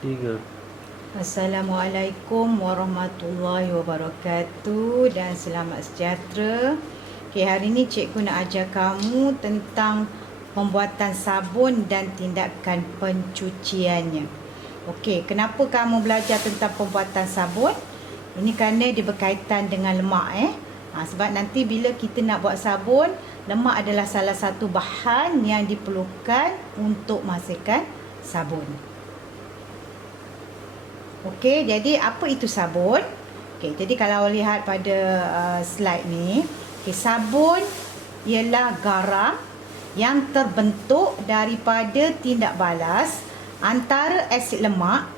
Tiga. Assalamualaikum warahmatullahi wabarakatuh dan selamat sejahtera. Okay, hari ni cikgu nak ajar kamu tentang pembuatan sabun dan tindakan pencuciannya. Okey, kenapa kamu belajar tentang pembuatan sabun? Ini kerana dia berkaitan dengan lemak sebab nanti bila kita nak buat sabun, lemak adalah salah satu bahan yang diperlukan untuk menghasilkan sabun. Okey, jadi apa itu sabun? Okey, jadi kalau lihat pada slide ni, okey, sabun ialah garam yang terbentuk daripada tindak balas antara asid lemak.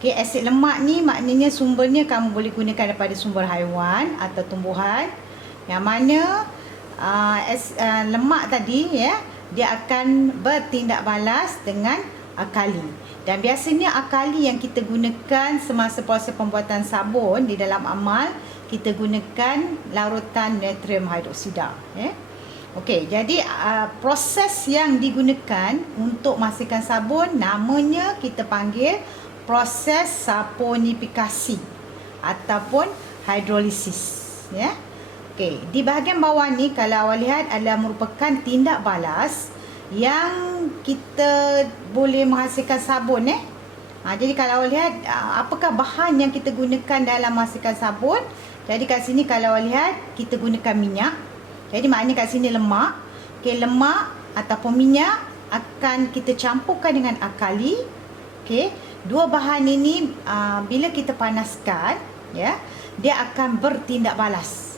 Okey, asid lemak ni maknanya sumbernya kamu boleh gunakan daripada sumber haiwan atau tumbuhan. Yang mana lemak tadi dia akan bertindak balas dengan alkali. Dan biasanya alkali yang kita gunakan semasa proses pembuatan sabun di dalam amal, kita gunakan larutan natrium hidroksida. Okey, jadi proses yang digunakan untuk menghasilkan sabun namanya kita panggil proses saponifikasi ataupun hidrolisis. Okey, di bahagian bawah ni kalau awak lihat adalah merupakan tindak balas yang kita boleh menghasilkan sabun. Jadi kalau awak lihat apakah bahan yang kita gunakan dalam menghasilkan sabun. Jadi kat sini kalau awak lihat kita gunakan minyak. Jadi maknanya kat sini lemak. Okey, lemak ataupun minyak akan kita campurkan dengan alkali. Okey, dua bahan ini bila kita panaskan dia akan bertindak balas.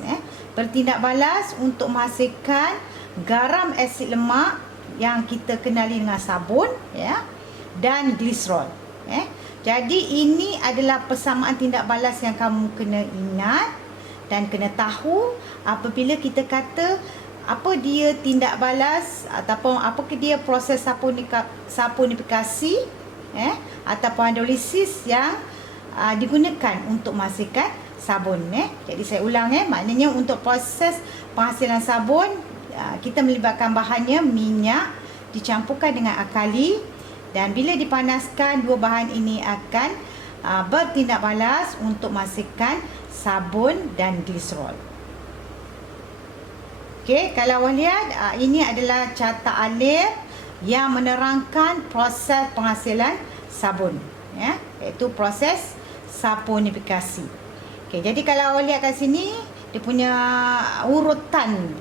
Bertindak balas untuk menghasilkan garam asid lemak yang kita kenali dengan sabun dan gliserol. Jadi ini adalah persamaan tindak balas yang kamu kena ingat dan kena tahu apabila kita kata apa dia tindak balas ataupun apakah dia proses saponifikasi ataupun hidrolisis yang digunakan untuk menghasilkan sabun. Jadi saya ulang maknanya untuk proses penghasilan sabun kita melibatkan bahannya minyak dicampurkan dengan alkali, dan bila dipanaskan dua bahan ini akan bertindak balas untuk menghasilkan sabun dan gliserol. Okey, kalau awak lihat ini adalah carta alif yang menerangkan proses penghasilan sabun, iaitu proses saponifikasi. Okey, jadi kalau awak lihat kat sini dia punya urutan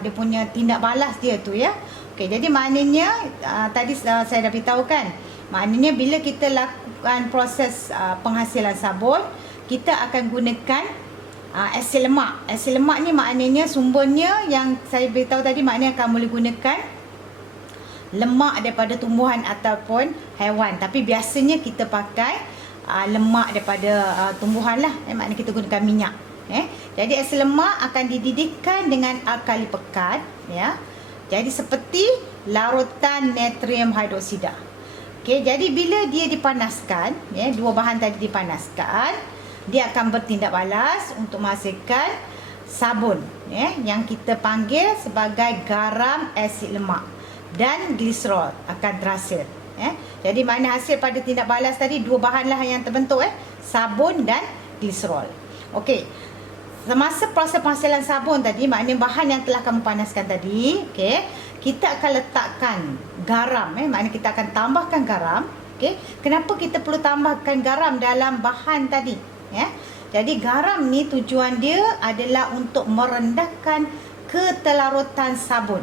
dia punya tindak balas dia tu Okey, jadi maknanya tadi saya dah beritahu kan. Maknanya bila kita lakukan proses penghasilan sabun, kita akan gunakan asid lemak. Asid lemak ni maknanya sumbernya yang saya beritahu tadi, maknanya akan boleh gunakan lemak daripada tumbuhan ataupun haiwan. Tapi biasanya kita pakai lemak daripada tumbuhan lah. Maknanya kita gunakan minyak. Jadi asid lemak akan dididihkan dengan alkali pekat jadi seperti larutan natrium hidroksida. Okey, jadi bila dia dipanaskan dua bahan tadi dipanaskan, dia akan bertindak balas untuk menghasilkan sabun yang kita panggil sebagai garam asid lemak dan gliserol akan terhasil. Jadi makna hasil pada tindak balas tadi dua bahanlah yang terbentuk sabun dan gliserol. Okey, semasa proses penghasilan sabun tadi, maknanya bahan yang telah kamu panaskan tadi, kita akan letakkan garam, maknanya kita akan tambahkan garam. Kenapa kita perlu tambahkan garam dalam bahan tadi? Jadi garam ni tujuan dia adalah untuk merendahkan ketelarutan sabun.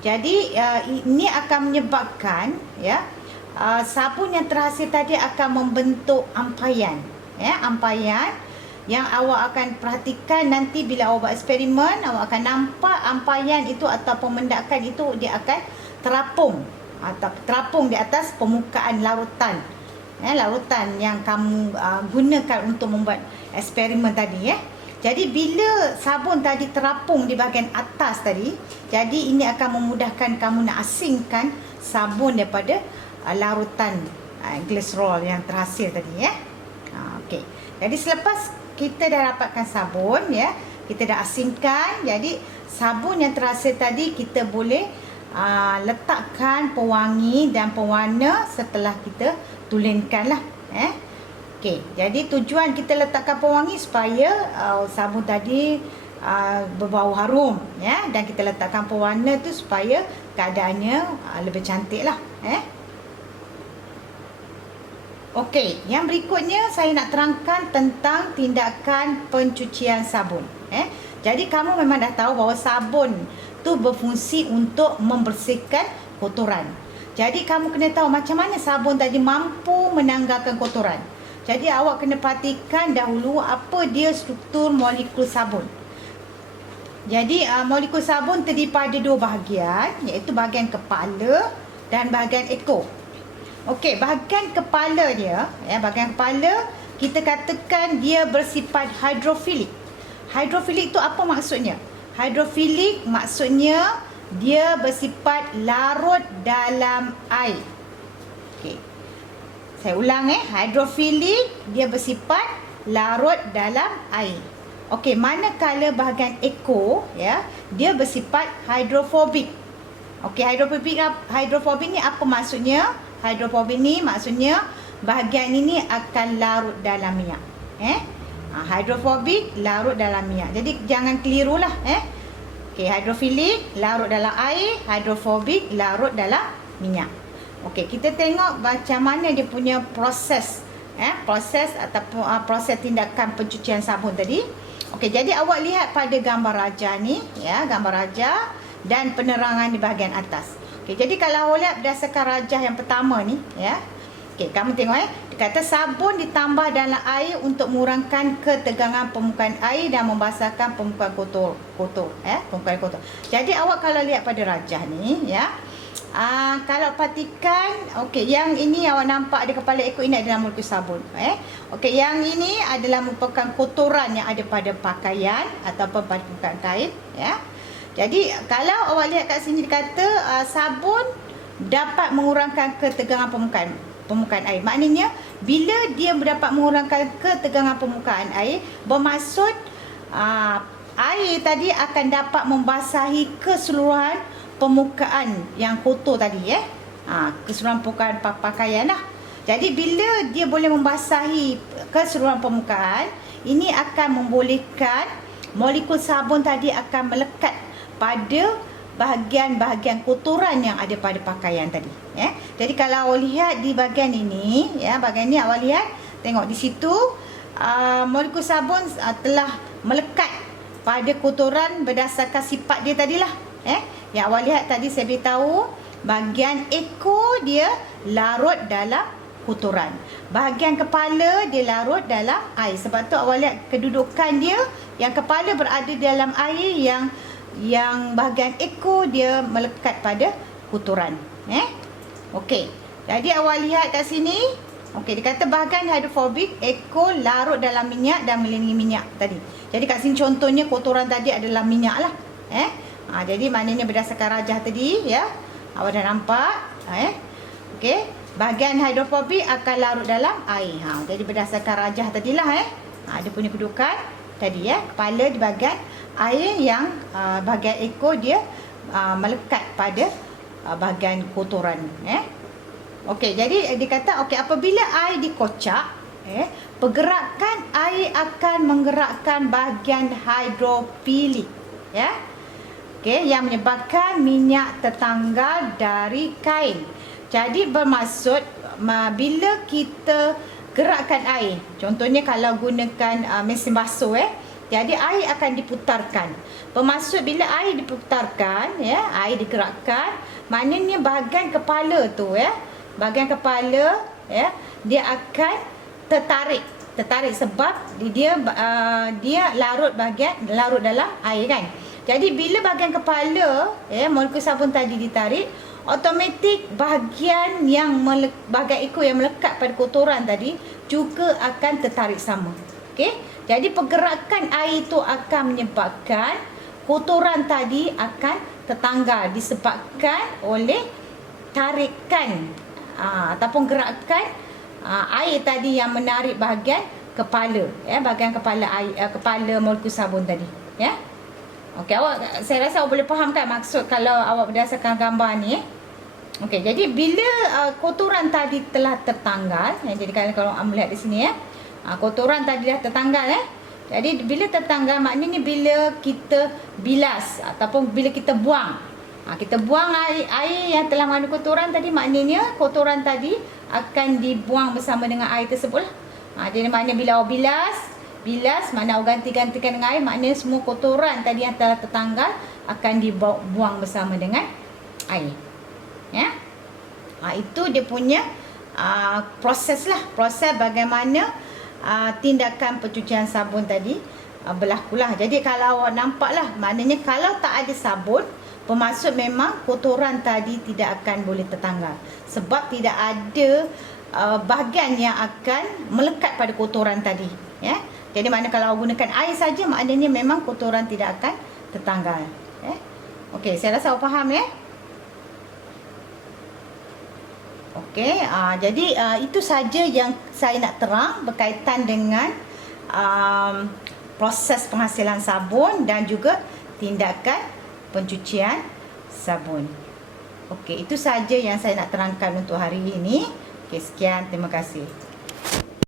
Jadi ini akan menyebabkan sabun yang terhasil tadi akan membentuk ampaian. Ampaian yang awak akan perhatikan nanti bila awak buat eksperimen, awak akan nampak ampaian itu atau pemendakan itu dia akan terapung atau terapung di atas permukaan larutan. Larutan yang kamu gunakan untuk membuat eksperimen tadi. Jadi bila sabun tadi terapung di bahagian atas tadi, jadi ini akan memudahkan kamu nak asingkan sabun daripada larutan gliserol yang terhasil tadi. Okey. Jadi selepas kita dah dapatkan sabun kita dah asingkan, jadi sabun yang terhasil tadi kita boleh letakkan pewangi dan pewarna setelah kita tulenkan lah. Okey, jadi tujuan kita letakkan pewangi supaya sabun tadi berbau harum, ya, dan kita letakkan pewarna tu supaya keadaannya lebih cantik lah. Okey, yang berikutnya saya nak terangkan tentang tindakan pencucian sabun. Jadi kamu memang dah tahu bahawa sabun tu berfungsi untuk membersihkan kotoran. Jadi kamu kena tahu macam mana sabun tadi mampu menanggalkan kotoran. Jadi awak kena perhatikan dahulu apa dia struktur molekul sabun. Jadi molekul sabun terdiri pada dua bahagian, iaitu bahagian kepala dan bahagian ekor. Okey, bahagian kepala dia, bahagian kepala kita katakan dia bersifat hidrofilik. Hidrofilik tu apa maksudnya? Hidrofilik maksudnya dia bersifat larut dalam air. Okey. Saya ulang hidrofilik dia bersifat larut dalam air. Okey, manakala bahagian ekor dia bersifat hidrofobik. Okey, hidrofobik ni apa maksudnya? Hidrofobik ni maksudnya bahagian ini akan larut dalam minyak. Hidrofobik larut dalam minyak. Jadi jangan kelirulah. Okey, hidrofilik larut dalam air, hidrofobik larut dalam minyak. Okey, kita tengok macam mana dia punya proses proses ataupun proses tindakan pencucian sabun tadi. Okey, jadi awak lihat pada gambar raja ni, gambar raja dan penerangan di bahagian atas. Okey, jadi kalau awak lihat berdasarkan raja yang pertama ni, okey, kamu tengok dia kata sabun ditambah dalam air untuk mengurangkan ketegangan permukaan air dan membasahkan permukaan kotor, permukaan kotor. Jadi awak kalau lihat pada raja ni, kalau perhatikan, okey, yang ini awak nampak ada kepala ekor, ini adalah molekul sabun. Okey, yang ini adalah merupakan kotoran yang ada pada pakaian ataupun pada permukaan kain, Jadi kalau awak lihat kat sini dikata sabun dapat mengurangkan ketegangan permukaan air. Maknanya bila dia dapat mengurangkan ketegangan permukaan air, bermaksud air tadi akan dapat membasahi keseluruhan permukaan yang kotor tadi, keseluruhan permukaan pakaian lah. Jadi bila dia boleh membasahi keseluruhan permukaan, ini akan membolehkan molekul sabun tadi akan melekat pada bahagian-bahagian kotoran yang ada pada pakaian tadi. Jadi kalau awak lihat di bahagian ini, bahagian ni awak lihat, tengok di situ molekul sabun telah melekat pada kotoran berdasarkan sifat dia tadilah. Yang awak lihat tadi saya beritahu bahagian ekor dia larut dalam kotoran. Bahagian kepala dia larut dalam air. Sebab tu awak lihat kedudukan dia, yang kepala berada dalam air, yang bahagian ekor dia melekat pada kotoran. Okey. Jadi awak lihat kat sini, okey, dia kata bahagian hidrofobik, ekor larut dalam minyak dan melindungi minyak tadi. Jadi kat sini contohnya kotoran tadi adalah minyak lah. Jadi maknanya berdasarkan rajah tadi, awak dah nampak, okey, bahagian hidrofobik akan larut dalam air. Jadi berdasarkan rajah tadilah, dia punya kedudukan tadi, kepala di bahagian air, yang bahagian ekor dia melekat pada bahagian kotoran. Okey, jadi dia kata okey, apabila air dikocak, pergerakan air akan menggerakkan bahagian hidrofilik, okey, yang menyebabkan minyak tertanggal dari kain. Jadi bermaksud bila kita gerakkan air, contohnya kalau gunakan mesin basuh, jadi air akan diputarkan. Bermaksud bila air diputarkan, air digerakkan, maknanya bahagian kepala tu, bahagian kepala, dia akan tertarik sebab dia larut dalam air, kan. Jadi bila bahagian kepala, molekul sabun tadi ditarik, automatik bahagian bahagian ekor yang melekat pada kotoran tadi juga akan tertarik sama. Okey. Jadi pergerakan air itu akan menyebabkan kotoran tadi akan tertanggal disebabkan oleh tarikan ataupun gerakan air tadi yang menarik bahagian kepala, bahagian kepala air, kepala molekul sabun tadi, Okey, saya rasa awak boleh faham kan maksud kalau awak berdasarkan gambar ni, Okey, jadi bila kotoran tadi telah tertanggal, jadi kalau melihat di sini ya, kotoran tadi dah tertanggal Jadi bila tertanggal maknanya bila kita bilas ataupun bila kita buang. Kita buang air yang telah mengandung kotoran tadi, maknanya kotoran tadi akan dibuang bersama dengan air tersebut. Jadi maknanya bila awak bilas makna awak ganti-gantikan dengan air, maknanya semua kotoran tadi yang telah tertanggal akan dibuang bersama dengan air. Ya. Itu dia punya proses bagaimana tindakan pencucian sabun tadi berlakulah. Jadi kalau awak nampaklah, maknanya kalau tak ada sabun, bermaksud memang kotoran tadi tidak akan boleh tertanggal. Sebab tidak ada bahagian yang akan melekat pada kotoran tadi. Ya. Jadi maknanya kalau awak gunakan air saja, maknanya memang kotoran tidak akan tertanggal. Okey, saya rasa awak faham ya. Okey, jadi itu saja yang saya nak terang berkaitan dengan proses penghasilan sabun dan juga tindakan pencucian sabun. Okey, itu saja yang saya nak terangkan untuk hari ini. Okey, sekian, terima kasih.